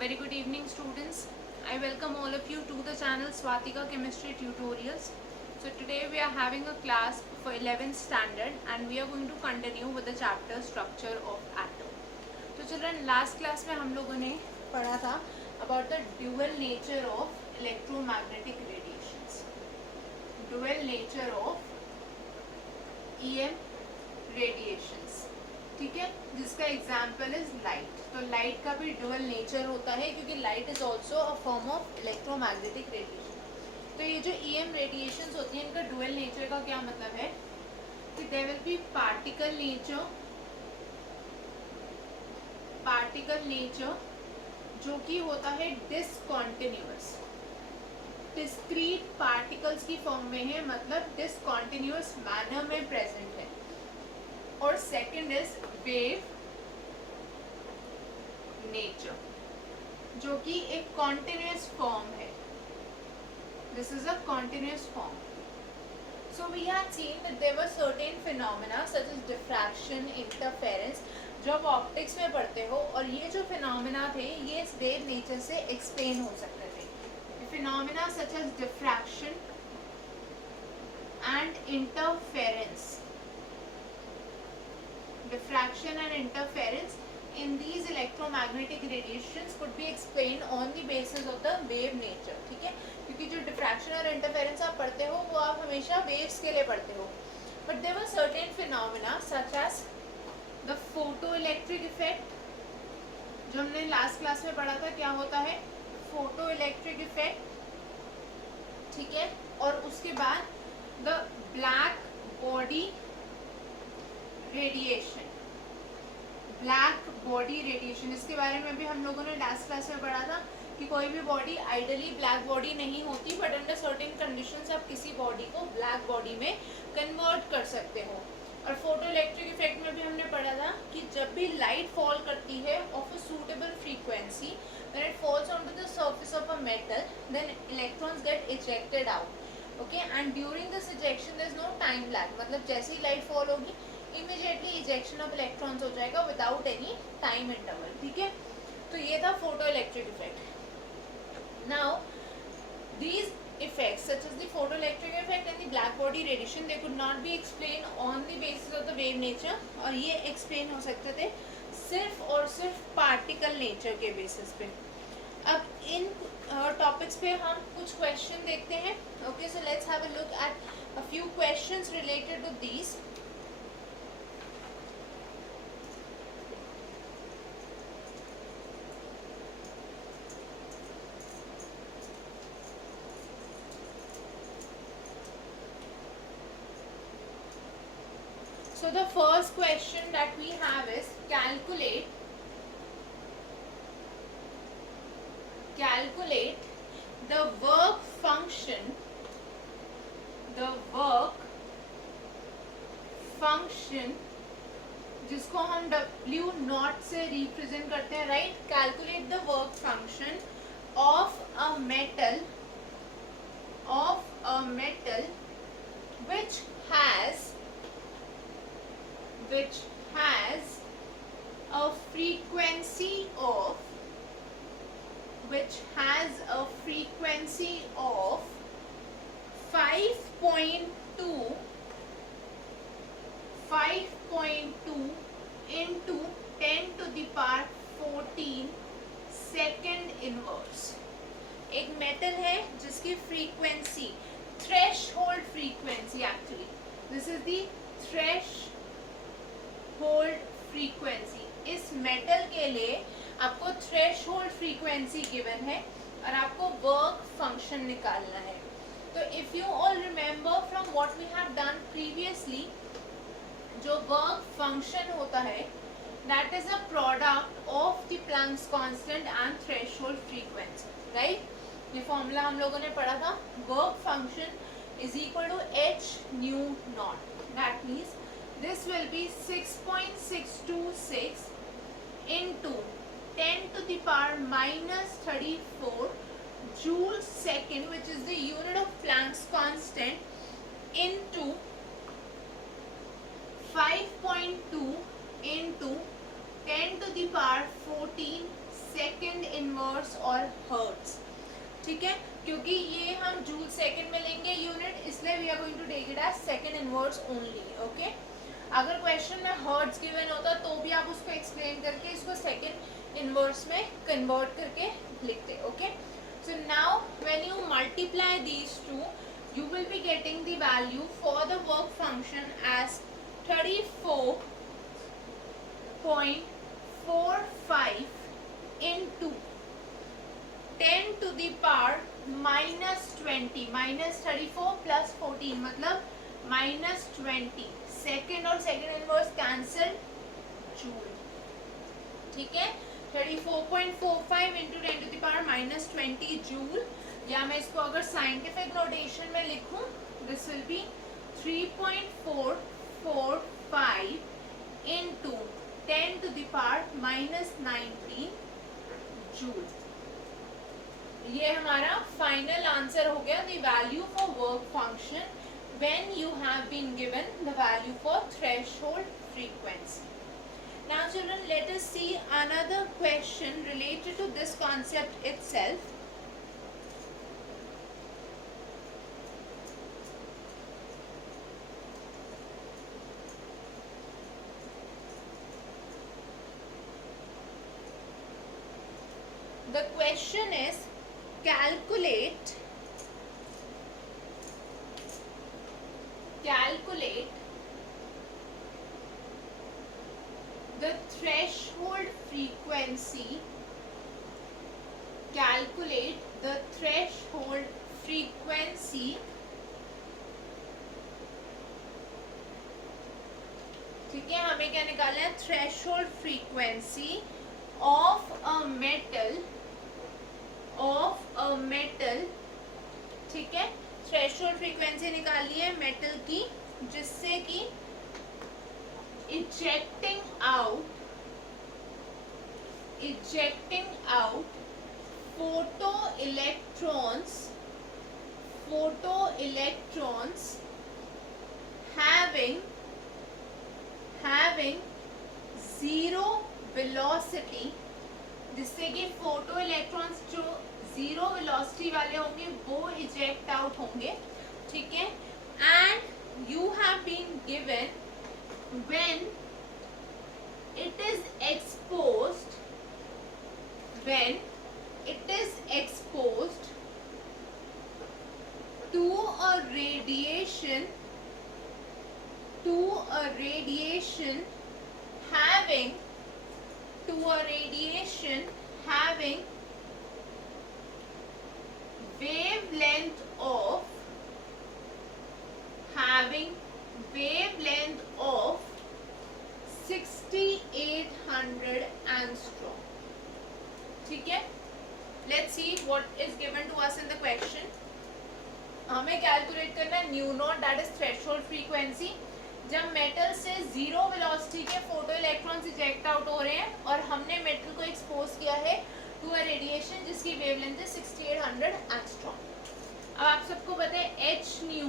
very good evening students. I welcome all of you to the channel Swatika Chemistry Tutorials. So today we are having a class for 11th standard and we are going to continue with the chapter structure of atom. तो children last class में हम लोगों ने पढ़ा था about the dual nature of electromagnetic radiations. Dual nature of EM radiations. ठीक है, जिसका एग्जाम्पल इज लाइट. तो लाइट का भी ड्यूअल नेचर होता है क्योंकि light is also a form of electromagnetic radiation. तो ये जो ईएम रेडिएशंस होती हैं इनका ड्यूअल नेचर का क्या मतलब है कि there will be particle nature जो कि होता है डिसकॉन्टिन्यूअस. डिस्क्रीट पार्टिकल्स की फॉर्म में है, मतलब डिसकॉन्टिन्यूअस मैनर में प्रेजेंट है. और सेकंड इज वेव नेचर जो कि एक कॉन्टिन्यूअस फॉर्म है. This is a continuous form. So we had seen that there were certain phenomena such as diffraction, interference जो आप ऑप्टिक्स में पढ़ते हो, और ये जो फिनोमेना थे ये इस वेव नेचर से एक्सप्लेन हो सकते थे. Phenomena such as diffraction and interference. Diffraction and interference in these electromagnetic radiations could be explained on the basis of the wave nature. ठीक है, क्योंकि जो diffraction और interference आप पढ़ते हो वो आप हमेशा waves के लिए पढ़ते हो. But there were certain phenomena such as the photoelectric effect जो हमने last class में पढ़ा था. क्या होता है photoelectric effect, ठीक है. और उसके बाद the black body radiation, black body radiation. इसके बारे में भी हम लोगों ने लास्ट क्लास में पढ़ा था कि कोई भी बॉडी आइडियली ब्लैक बॉडी नहीं होती, बट अंडर सर्टेन कंडीशंस आप किसी बॉडी को ब्लैक बॉडी में कन्वर्ट कर सकते हो. और फोटो इलेक्ट्रिक इफेक्ट में भी हमने पढ़ा था कि जब भी लाइट फॉल करती है of a suitable frequency, when it falls on to the surface of a metal, then electrons get ejected out. Okay, and during this ejection there is no time lag, मतलब जैसे ही light fall होगी immediately ejection of electrons हो जाएगा without any time interval. ठीक है, तो ये था photo electric effect. Now these effects such as the photoelectric effect and the black body radiation, they could not be explained on the basis of the wave nature, और ये explain हो सकते थे सिर्फ और सिर्फ पार्टिकल नेचर के basis पे. अब इन टॉपिक्स पे हम कुछ क्वेश्चन देखते हैं. Okay, so let's have a look at a few questions related to these. So the first question that we have is calculate the work function जिसको हम W नॉट से रिप्रेजेंट करते हैं, right. Calculate the work function of a metal which has a frequency of 5.2 into 10 to the power 14 second inverse. एक metal है जिसकी frequency, threshold frequency, actually this is the threshold frequency. इस metal के लिए आपको threshold frequency given है और आपको वर्क फंक्शन निकालना है. तो if you all remember from what we have done previously, जो वर्क फंक्शन होता है that is a product of the Planck's constant and threshold frequency, right. ये फॉर्मूला हम लोगों ने पढ़ा था. Work function is equal to h nu naught. That means this will be 6.626 into 10 to the power minus 34 joule second, which is the unit of Planck's constant, into 5.2 into 10 to the power 14 second inverse inverse और hertz, ठीक है, क्योंकि ये हम joule second में लेंगे unit, इसलिए we are going to take it as second inverse only, okay. अगर क्वेश्चन में हर्ट्ज गिवन होता तो भी आप उसको एक्सप्लेन करके इसको सेकंड इनवर्स में कन्वर्ट करके लिखते, okay. So now when you multiply these two, you will be getting the value for the work function as 34.45 into 10 to the power minus 20, minus 34 plus 14 मतलब minus 20, सेकेंड और second inverse cancel, joule, ठीक है। 34.45 into 10 to the power minus 20 joule, या मैं इसको अगर scientific notation में लिखूं, this will be 3.445 into 10 to the power minus 19 joule. ये हमारा फाइनल आंसर हो गया, the value for work function when you have been given the value for threshold frequency. Now children, let us see another question related to this concept itself. The question is calculate the threshold frequency, calculate the threshold frequency, ठीक है, हमें क्या निकालना है, threshold frequency of a metal, ठीक है, threshold frequency निकाली है मेटल की, जिससे कि ejecting out photoelectrons having zero velocity, जिससे कि फोटो इलेक्ट्रॉन्स जो जीरो वेलोसिटी वाले होंगे वो इजेक्ट आउट होंगे, ठीक है। And you have been given when it is exposed to a radiation having wavelength of 6800 angstrom, ठीक है। Let's see what is given to us in the question. हमें कैलकुलेट करना है new not, that is threshold frequency, जब metal से zero velocity के photo electrons eject out हो रहे हैं और हमने मेटल को एक्सपोज किया है टू अ रेडिएशन जिसकी वेवलेंथ है 6800 एंगस्ट्रॉम। अब आप सबको पता है h nu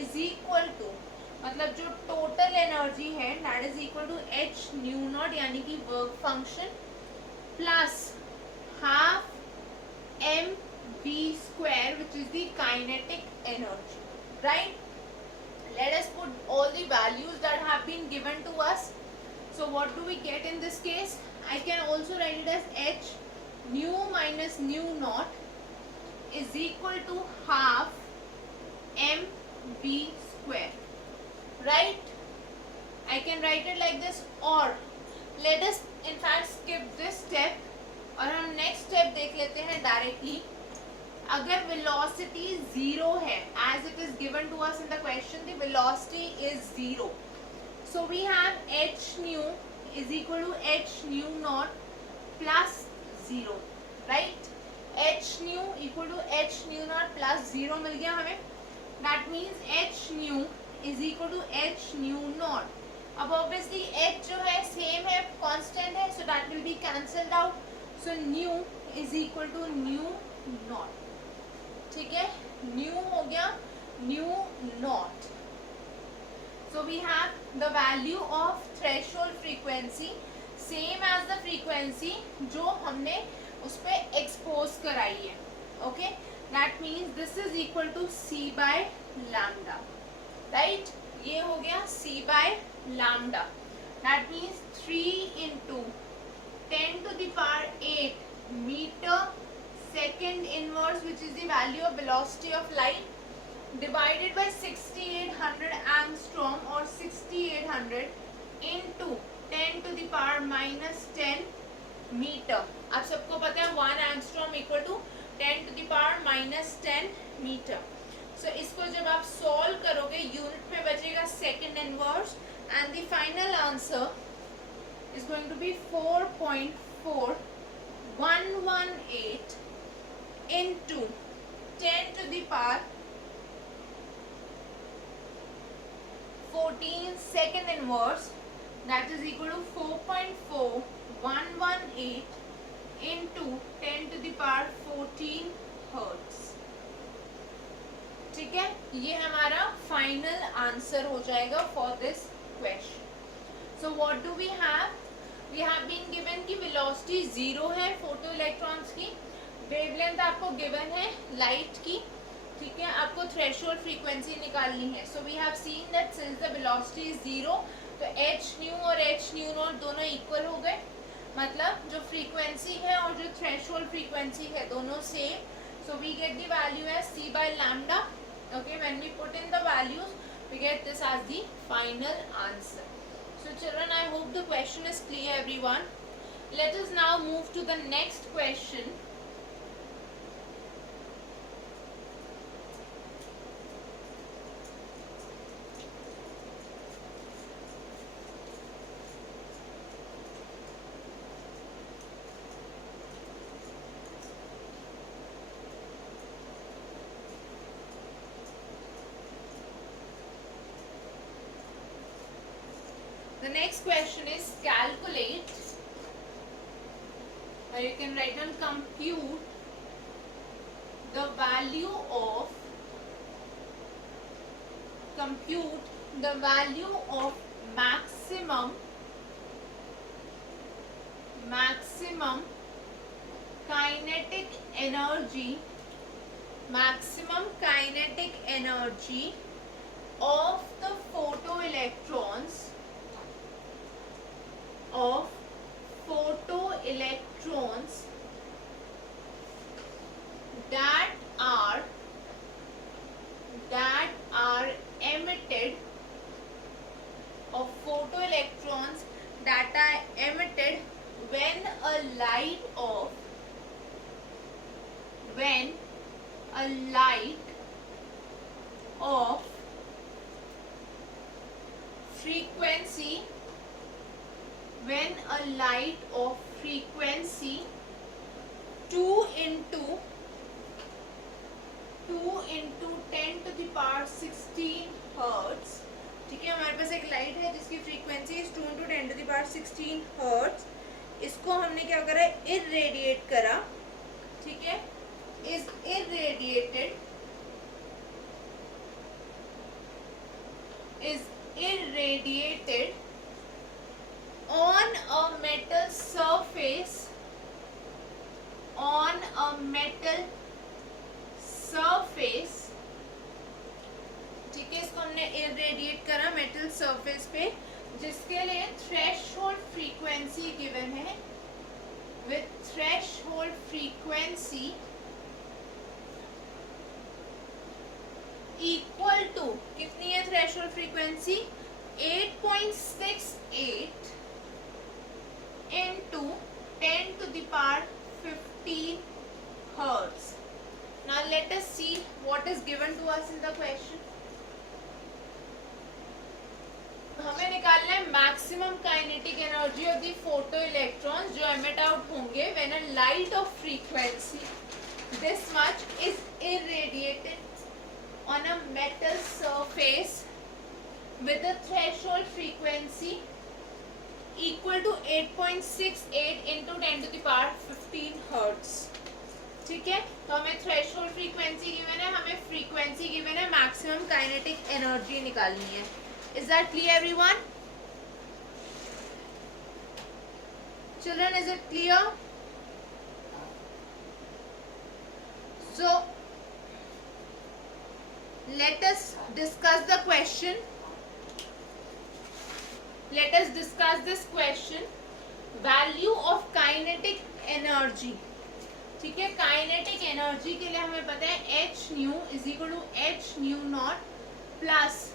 is equal to, मतलब जो टोटल एनर्जी है that is equal to h nu naught, यानी कि work function plus half m v square, which is the kinetic energy, right? Let us put all the values that have been given to us. So what do we get in this case? I can also write it as h nu minus nu naught is equal to half m v square, right? I can write it like this, or let us in fact skip this step और हम next step देख लेते हैं directly. अगर velocity zero है, as it is given to us in the question, the velocity is zero, so we have h nu is equal to h nu not plus zero, right? H nu equal to h nu not plus zero मिल गया हमें, that means h nu is equal to h nu not. अब obviously h जो है same है, constant है, so that will be cancelled out, so nu is equal to nu not, ठीक है, न्यू हो गया nu not. So we have the value of threshold frequency same as the frequency जो हमने उस पर एक्सपोज कराई है. Okay, that means this is equal to c by lambda. Right, ये हो गया c by lambda. That means 3 into 10⁸ meter second inverse, which is the value of velocity of light, divided by 6800 angstrom or 6800 into 10⁻⁻10 metre. आप सबको पता है 1 angstrom equal to 10⁻⁻10 metre. So इसको जब आप सॉल्व करोगे यूनिट में बचेगा second inverse and the final answer is going to be 4.4118 into 10⁻14 second inverse, that is equal to 4.4118 into 10⁻14 hertz. ठीक है, ये हमारा फाइनल आंसर हो जाएगा for this question. So what do we have? We have been given कि velocity 0 है photo electrons की, wavelength आपको गिवन है लाइट की. ठीक है, आपको थ्रेशोल्ड फ्रीक्वेंसी निकालनी है. So we have seen that since the velocity is 0 तो एच न्यू और एच न्यू नॉट दोनों इक्वल हो गए. मतलब जो फ्रीक्वेंसी है और जो थ्रेशोल्ड फ्रीक्वेंसी है दोनों same. So we get the value as c by lambda. Okay, when we put in the values we get this as the final answer. So children, I hope the question is clear everyone. Let us now move to the next question. The next question is calculate, or you can write down compute the value of maximum kinetic energy of the photoelectrons that are emitted when a light of frequency 2 into 10⁻16 hertz. ठीक है, हमारे पास एक light है जिसकी frequency 2 into 10⁻16 hertz. इसको हमने क्या करा, इरेडिएट करा. ठीक है, is irradiated on a metal surface ठीक है, इसको हमने इरेडिएट करा मेटल सरफेस पे, जिसके लिए थ्रेशोल्ड फ्रीक्वेंसी गिवन है. With threshold frequency equal to, कितनी है threshold frequency, 8.68 into 10⁻15 hertz. Now let us see what is given to us in the question. हमें निकालना है maximum kinetic energy of the photo electrons जो emit out होंगे when a light of frequency this much is irradiated on a metal surface with a threshold frequency equal to 8.68 into 10⁻15 hertz. ठीक है, तो हमें threshold frequency given है, हमें frequency given है, maximum kinetic energy निकालनी है. Is that clear everyone? Children, is it clear? So let us discuss the question. Let us discuss this question. Value of kinetic energy. ठीक है, kinetic energy के लिए हमें पता है h nu is equal to h nu not plus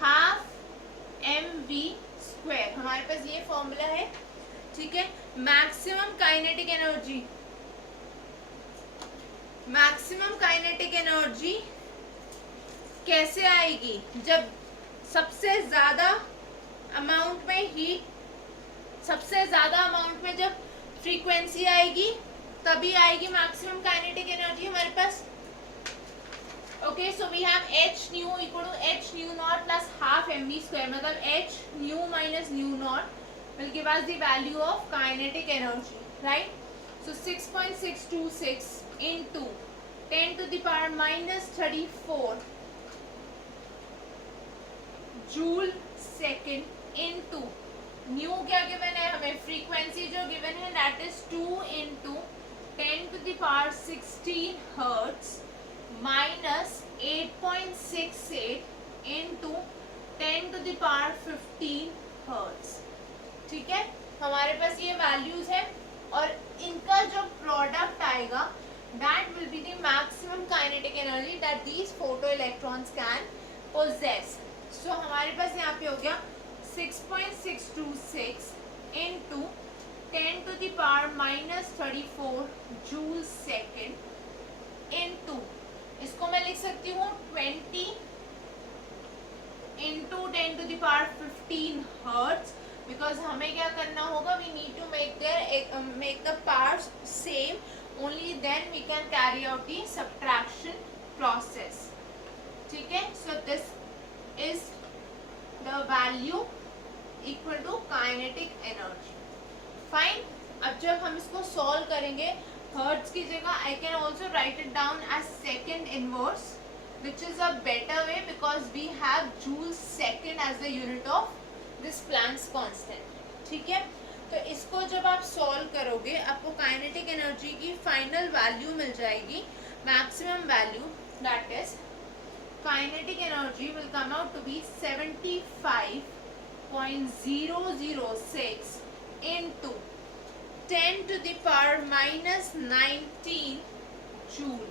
half m v square. हमारे पास ये फॉर्मूला है. ठीक है, maximum kinetic energy, maximum kinetic energy कैसे आएगी? जब सबसे ज्यादा अमाउंट में हीट, सबसे ज्यादा अमाउंट में जब फ्रीक्वेंसी आएगी तभी आएगी मैक्सिमम काइनेटिक एनर्जी हमारे पास. Okay, so we have h nu equal to h nu not plus half m v square. मतलब h nu minus nu not will give us the value of kinetic energy, right? So 6.626 into 10 to the power minus 34 joule second into nu क्या given है हमें, frequency जो given है that is 2 into 10 to the power 16 hertz minus 8.68 into 10 to the power 15 hertz. ठीक है, हमारे पास ये वैल्यूज है और इनका जो प्रोडक्ट आएगा that will be the maximum kinetic energy that these photo electrons can possess. So हमारे पास यहाँ पे हो गया 6.626 into 10 to the power minus 34 joule second into, इसको मैं लिख सकती हूँ 20 into 10 to the power 15 hertz. Because हमें क्या करना होगा, we need to make the parts same, only then we can carry out the subtraction process. ठीक है, so this is the value equal to kinetic energy. Fine. अब जब हम इसको सॉल्व करेंगे हर्ट्ज की जगह I can also write it down as second inverse, which is a better way because we have joule second as the unit of this Planck's constant. ठीक है, तो इसको जब आप सॉल्व करोगे आपको काइनेटिक एनर्जी की फाइनल वैल्यू मिल जाएगी, maximum value, that is kinetic energy will come out to be 75.006 into 10 to the power minus 19 joule.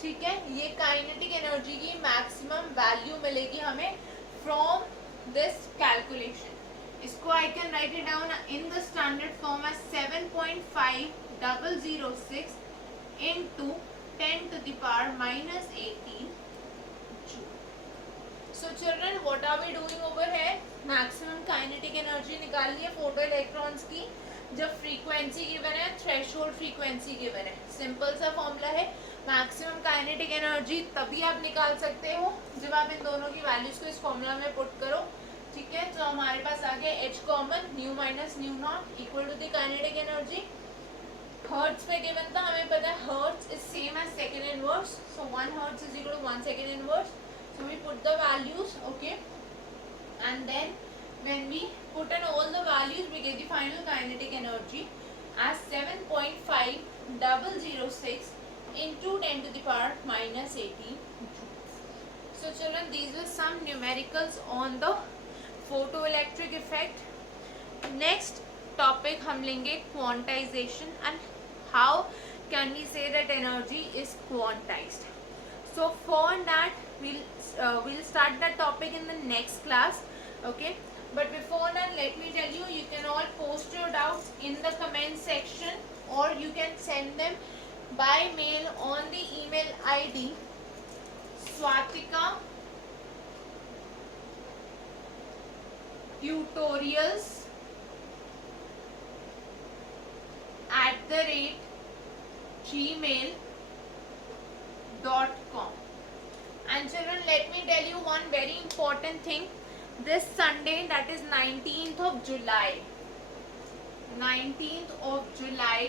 ठीक है, ये काइनेटिक एनर्जी की मैक्सिमम वैल्यू मिलेगी हमें फ्रॉम दिस कैलकुलेशन. इसको I can write it down in the standard form as 7.5006 into 10 to the power minus 18 joule. So children, what are we doing over here? Maximum kinetic energy निकाल लिए photo electrons की जब frequency given है, threshold frequency given है. Simple सा formula है. Maximum kinetic energy तभी आप निकाल सकते हो जब आप इन दोनों की वैल्यूज को इस फॉर्मूला में पुट करो. ठीक है, तो हमारे पास आ गया h common, nu minus nu naught equal to the kinetic energy. Hertz पे गिवन था, हमें पता है hertz is same as second inverse, so 1 hertz is equal to 1 second inverse. So we put the values, okay, and then when we put in all the values we get the final kinetic energy as 7.5006 into 10 to the power minus 18 joules. So children, these are some numericals on the photoelectric effect. Next topic हम लेंगे quantization and how can we say that energy is quantized. So for that we'll start that topic in the next class, okay? But before that, let me tell you, you can all post your doubts in the comment section or you can send them by mail on the email ID Swatika tutorials @gmail.com. And children, let me tell you one very important thing. This Sunday, that is 19th of July, 19th of July,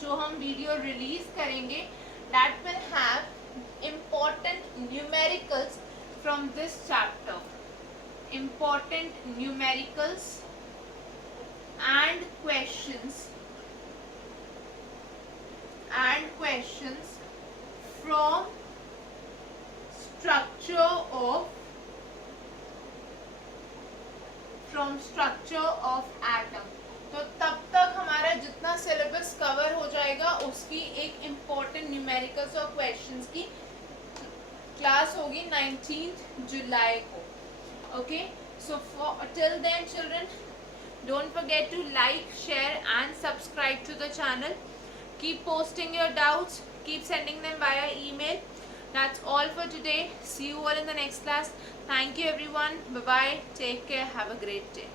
जो हम video release करेंगे, that will have important numericals from this chapter. Important numericals and questions from structure of atom. तो तब तक हमारा जितना syllabus cover हो जाएगा उसकी एक इम्पोर्टेंट न्यूमेरिकल्स और क्वेश्चंस की क्लास होगी 19 जुलाई को। Okay, so till then children, don't forget to like, share and subscribe to the channel. Keep posting your doubts, keep sending them via email. That's all for today. See you all in the next class. Thank you everyone. Bye bye. Take care. Have a great day.